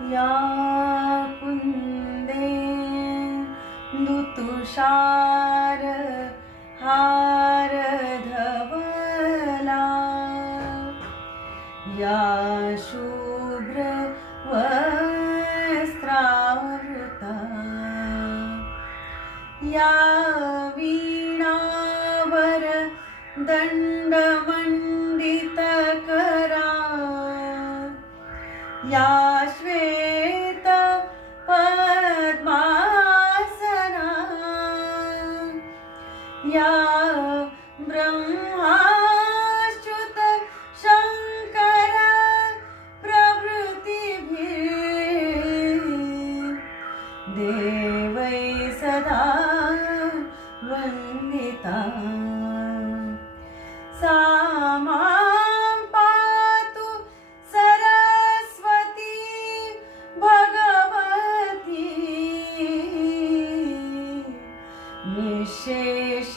या कुन्देन्दुतुषार हारधवला या शुभ्रवस्त्रावृता या वीणावरदण्डमण्डितकरा या श्वेत पद्मासना या ब्रह्माच्युत शङ्कर प्रभृतिभिः देवै सदा वन्दिता सा मां पातु सरस्वती भगवती निःशेष